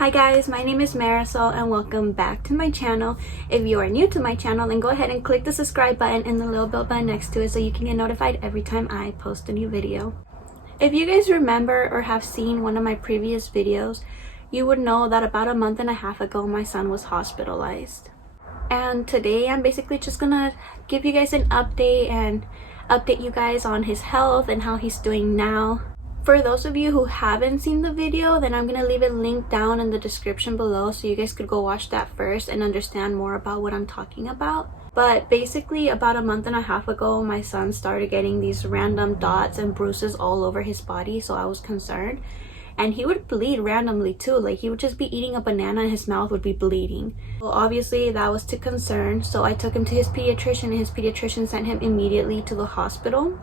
Hi guys, my name is Marisol and welcome back to my channel. If you are new to my channel, then go ahead and click the subscribe button and the little bell button next to it so you can get notified every time I post a new video. If you guys remember or have seen one of my previous videos, you would know that about a month and a half ago my son was hospitalized. And today I'm basically just gonna give you guys an update and update you guys on his health and how he's doing now. For those of you who haven't seen the video, then I'm gonna leave it linked down in the description below so you guys could go watch that first and understand more about what I'm talking about. But basically about a month and a half ago, my son started getting these random dots and bruises all over his body, so I was concerned. And he would bleed randomly too, like he would just be eating a banana and his mouth would be bleeding. Well, obviously that was to concern, so I took him to his pediatrician and his pediatrician sent him immediately to the hospital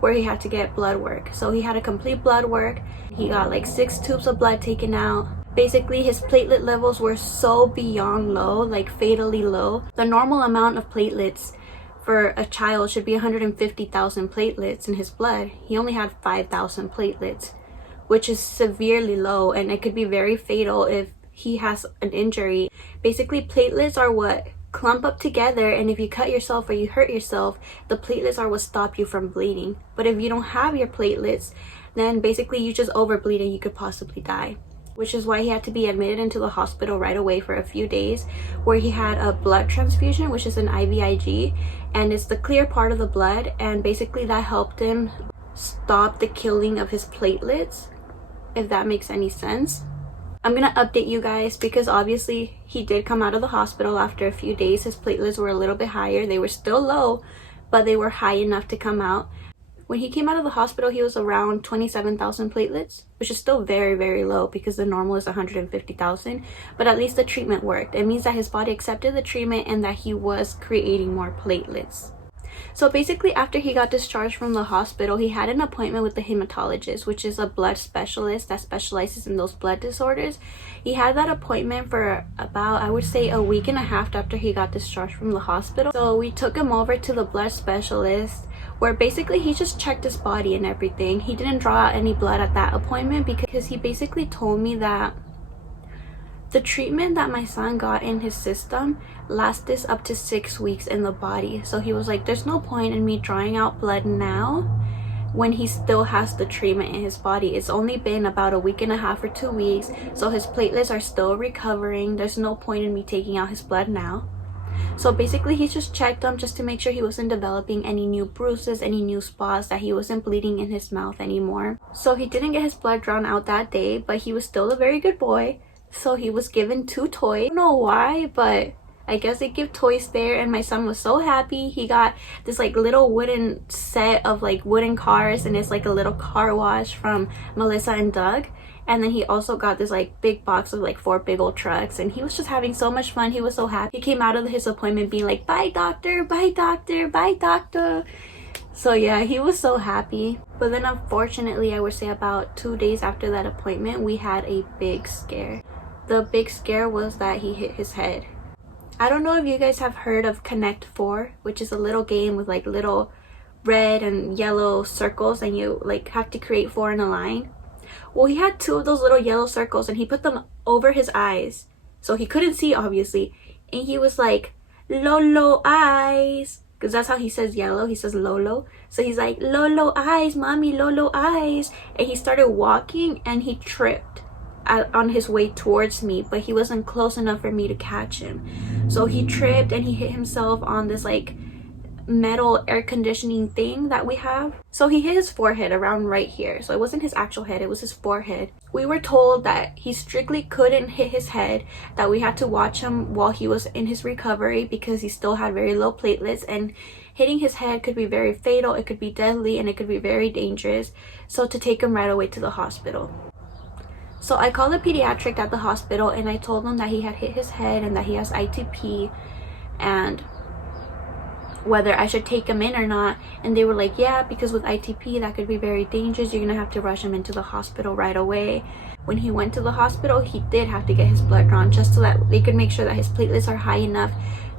where he had to get blood work. So he had a complete blood work. He got like 6 tubes of blood taken out. Basically his platelet levels were so beyond low, like fatally low. The normal amount of platelets for a child should be 150,000 platelets in his blood. He only had 5,000 platelets, which is severely low, and it could be very fatal if he has an injury. Basically platelets are what clump up together, and if you cut yourself or you hurt yourself, the platelets are what stop you from bleeding. But if you don't have your platelets, then basically you just overbleed and you could possibly die, which is why he had to be admitted into the hospital right away for a few days, where he had a blood transfusion, which is an IVIG, and it's the clear part of the blood, and basically that helped him stop the killing of his platelets, if that makes any sense. I'm gonna update you guys because obviously he did come out of the hospital after a few days. His platelets were a little bit higher. They were still low, but they were high enough to come out. When he came out of the hospital, he was around 27,000 platelets, which is still very, very low because the normal is 150,000, but at least the treatment worked. It means that his body accepted the treatment and that he was creating more platelets. So basically after he got discharged from the hospital, he had an appointment with the hematologist, which is a blood specialist that specializes in those blood disorders. He had that appointment for about, I would say, a week and a half after he got discharged from the hospital. So we took him over to the blood specialist, where basically he just checked his body and everything. He didn't draw out any blood at that appointment because he basically told me that the treatment that my son got in his system lasted up to 6 weeks in the body. So he was like, there's no point in me drawing out blood now when he still has the treatment in his body. It's only been about a week and a half or 2 weeks, so his platelets are still recovering. There's no point in me taking out his blood now. So basically he just checked him just to make sure he wasn't developing any new bruises, any new spots, that he wasn't bleeding in his mouth anymore. So he didn't get his blood drawn out that day, but he was still a very good boy. So he was given 2 toys. I don't know why, but I guess they give toys there, and my son was so happy. He got this like little wooden set of like wooden cars, and it's like a little car wash from Melissa and Doug. And then he also got this like big box of like 4 big old trucks, and he was just having so much fun. He was so happy. He came out of his appointment being like, bye doctor, bye doctor, bye doctor. So yeah, he was so happy. But then unfortunately, I would say about 2 days after that appointment, we had a big scare. The big scare was that he hit his head. I don't know if you guys have heard of Connect 4, which is a little game with like little red and yellow circles, and you like have to create 4 in a line. Well, he had 2 of those little yellow circles and he put them over his eyes, so he couldn't see obviously, and he was like, Lolo eyes, because that's how he says yellow. He says Lolo, so he's like, Lolo eyes, mommy, Lolo eyes. And he started walking and he tripped on his way towards me, but he wasn't close enough for me to catch him. So he tripped and he hit himself on this like metal air conditioning thing that we have. So he hit his forehead around right here. So it wasn't his actual head, it was his forehead. We were told that he strictly couldn't hit his head, that we had to watch him while he was in his recovery because he still had very low platelets, and hitting his head could be very fatal, it could be deadly, and it could be very dangerous. So to take him right away to the hospital. So I called the pediatric at the hospital and I told them that he had hit his head and that he has ITP and whether I should take him in or not. And they were like, yeah, because with ITP that could be very dangerous. You're gonna have to rush him into the hospital right away. When he went to the hospital, he did have to get his blood drawn just so that they could make sure that his platelets are high enough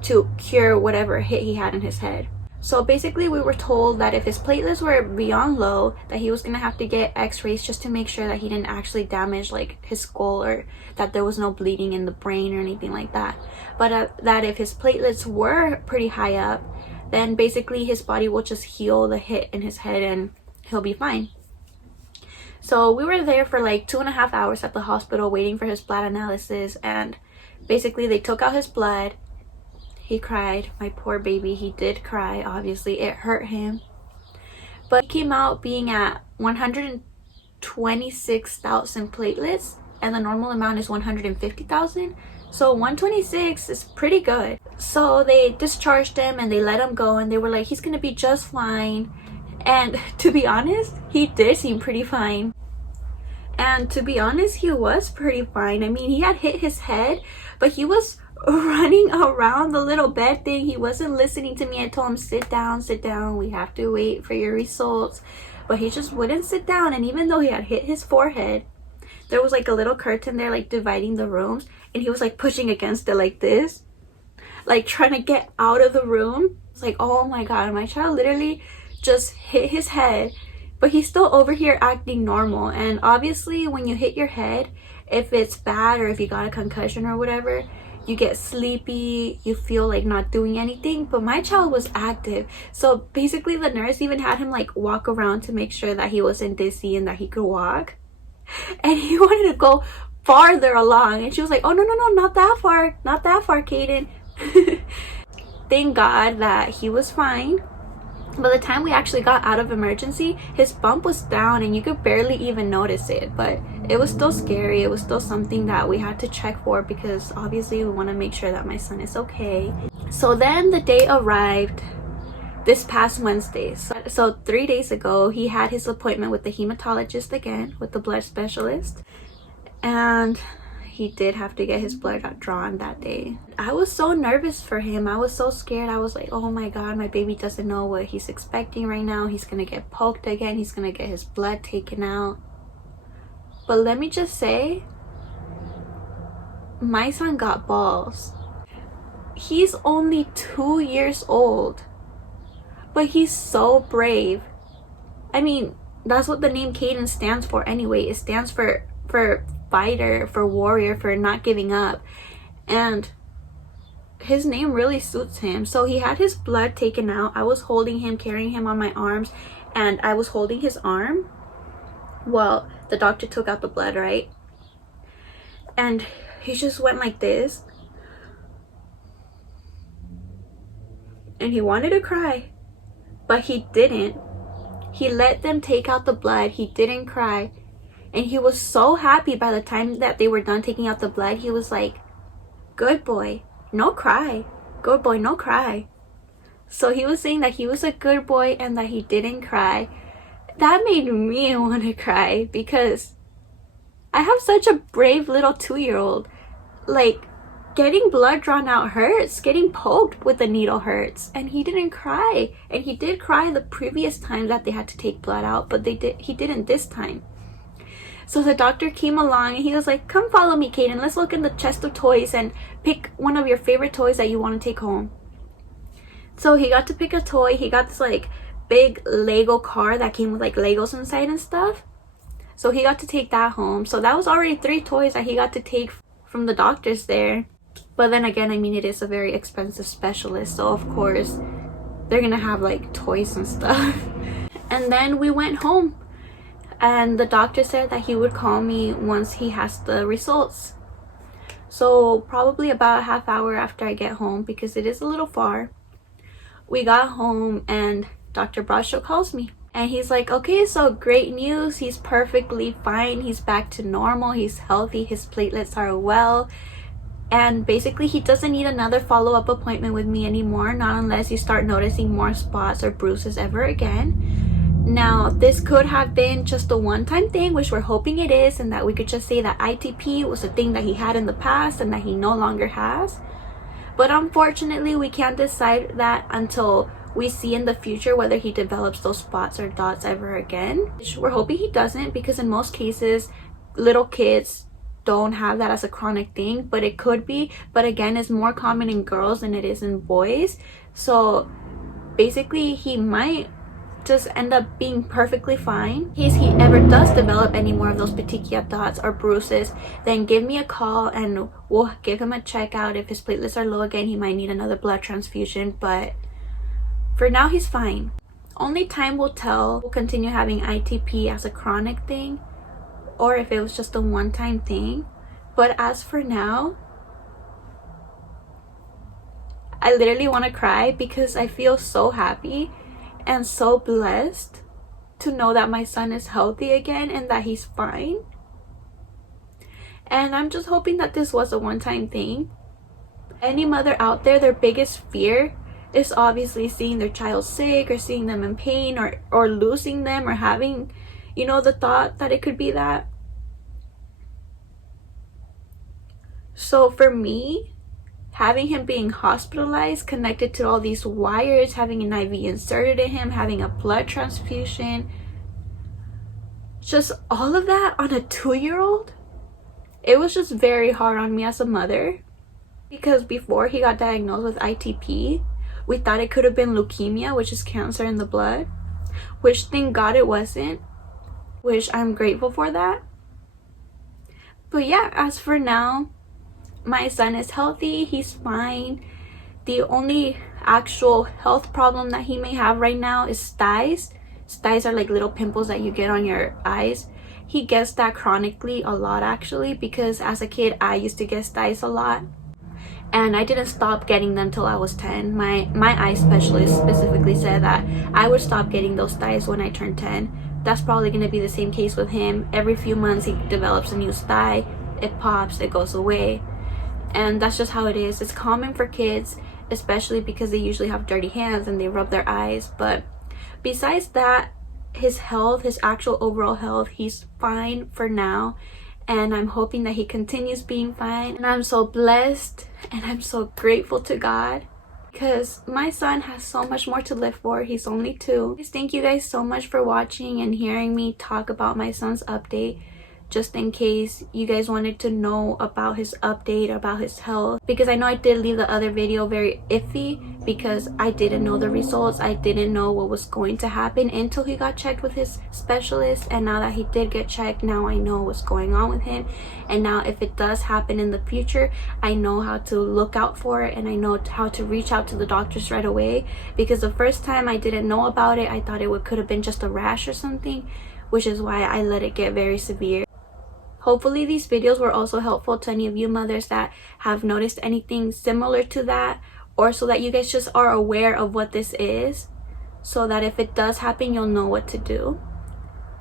to cure whatever hit he had in his head. So basically we were told that if his platelets were beyond low, that he was gonna have to get x-rays just to make sure that he didn't actually damage like his skull, or that there was no bleeding in the brain or anything like that. But that if his platelets were pretty high up, then basically his body will just heal the hit in his head and he'll be fine. So we were there for like 2.5 hours at the hospital waiting for his blood analysis, and basically they took out his blood. He cried, my poor baby. He did cry, obviously. It hurt him. But he came out being at 126,000 platelets, and the normal amount is 150,000. So 126 is pretty good. So they discharged him and they let him go, and they were like, he's gonna be just fine. And to be honest, he did seem pretty fine. And to be honest, he was pretty fine. I mean, he had hit his head, but he was running around the little bed thing. He wasn't listening to me. I told him, sit down, we have to wait for your results. But he just wouldn't sit down. And even though he had hit his forehead, there was like a little curtain there like dividing the rooms, and he was like pushing against it like this, like trying to get out of the room. It's like, oh my god, my child literally just hit his head, but he's still over here acting normal. And obviously when you hit your head, if it's bad or if you got a concussion or whatever, you get sleepy, you feel like not doing anything. But my child was active. So basically the nurse even had him like walk around to make sure that he wasn't dizzy and that he could walk. And he wanted to go farther along, and she was like, oh no, not that far, Caden. Thank God that he was fine. By the time we actually got out of emergency, his bump was down and you could barely even notice it. But it was still scary. It was still something that we had to check for, because obviously we want to make sure that my son is okay. So then the day arrived this past Wednesday. So 3 days ago, he had his appointment with the hematologist again, with the blood specialist. And he did have to get his blood drawn that day. I was so nervous for him. I was so scared. I was like, oh my god, my baby doesn't know what he's expecting right now. He's gonna get poked again. He's gonna get his blood taken out. But let me just say, my son got balls. He's only 2 years old, but he's so brave. I mean, that's what the name Caden stands for anyway. It stands for fighter, for warrior, for not giving up. And his name really suits him. So he had his blood taken out. I was holding him, carrying him on my arms, and I was holding his arm while the doctor took out the blood, right? And he just went like this, and he wanted to cry, but he didn't. He let them take out the blood. He didn't cry. And he was so happy. By the time that they were done taking out the blood, he was like, good boy, no cry. Good boy, no cry. So he was saying that he was a good boy and that he didn't cry. That made me want to cry, because I have such a brave little 2-year-old. Like, getting blood drawn out hurts. Getting poked with a needle hurts. And he didn't cry. And he did cry the previous time that they had to take blood out, but he didn't this time. So the doctor came along and he was like, come follow me, Caden. Let's look in the chest of toys and pick one of your favorite toys that you want to take home. So he got to pick a toy. He got this like big Lego car that came with like Legos inside and stuff. So he got to take that home. So that was already 3 toys that he got to take from the doctors there. But then again, I mean, it is a very expensive specialist. So of course, they're going to have like toys and stuff. And then we went home. And the doctor said that he would call me once he has the results. So probably about a half hour after I get home, because it is a little far. We got home and Dr. Brasho calls me. And he's like, okay, so great news. He's perfectly fine. He's back to normal. He's healthy. His platelets are well. And basically he doesn't need another follow-up appointment with me anymore. Not unless you start noticing more spots or bruises ever again. Now, this could have been just a one-time thing, which we're hoping it is, and that we could just say that ITP was a thing that he had in the past and that he no longer has. But unfortunately, we can't decide that until we see in the future whether he develops those spots or dots ever again. We're hoping he doesn't, because in most cases, little kids don't have that as a chronic thing, but it could be. But again, it's more common in girls than it is in boys. So basically he might just end up being perfectly fine. In case he ever does develop any more of those petechial dots or bruises, then give me a call and we'll give him a checkout. If his platelets are low again, he might need another blood transfusion, but for now he's fine. Only time will tell. We'll continue having ITP as a chronic thing or if it was just a one-time thing. But as for now, I literally want to cry because I feel so happy and so blessed to know that my son is healthy again and that he's fine. And I'm just hoping that this was a one-time thing. Any mother out there, their biggest fear is obviously seeing their child sick or seeing them in pain or losing them or having, you know, the thought that it could be that. So for me, having him being hospitalized, connected to all these wires, having an IV inserted in him, having a blood transfusion, just all of that on a 2-year-old, it was just very hard on me as a mother. Because before he got diagnosed with ITP, we thought it could have been leukemia, which is cancer in the blood, which thank God it wasn't, which I'm grateful for that. But yeah, as for now, my son is healthy, he's fine. The only actual health problem that he may have right now is styes. Styes are like little pimples that you get on your eyes. He gets that chronically a lot actually, because as a kid I used to get styes a lot. And I didn't stop getting them till I was 10. My eye specialist specifically said that I would stop getting those styes when I turned 10. That's probably going to be the same case with him. Every few months he develops a new stye. It pops, it goes away. And that's just how it is. It's common for kids, especially because they usually have dirty hands and they rub their eyes. But besides that, his health, his actual overall health, he's fine for now. And I'm hoping that he continues being fine. And I'm so blessed and I'm so grateful to God because my son has so much more to live for. He's only 2. Thank you guys so much for watching and hearing me talk about my son's update. Just in case you guys wanted to know about his update, about his health. Because I know I did leave the other video very iffy because I didn't know the results. I didn't know what was going to happen until he got checked with his specialist. And now that he did get checked, now I know what's going on with him. And now if it does happen in the future, I know how to look out for it and I know how to reach out to the doctors right away. Because the first time I didn't know about it, I thought it could have been just a rash or something, which is why I let it get very severe. Hopefully these videos were also helpful to any of you mothers that have noticed anything similar to that, or so that you guys just are aware of what this is, so that if it does happen, you'll know what to do.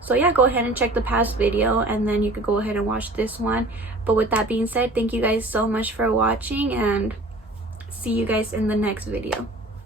So yeah, go ahead and check the past video and then you could go ahead and watch this one. But with that being said, thank you guys so much for watching and see you guys in the next video.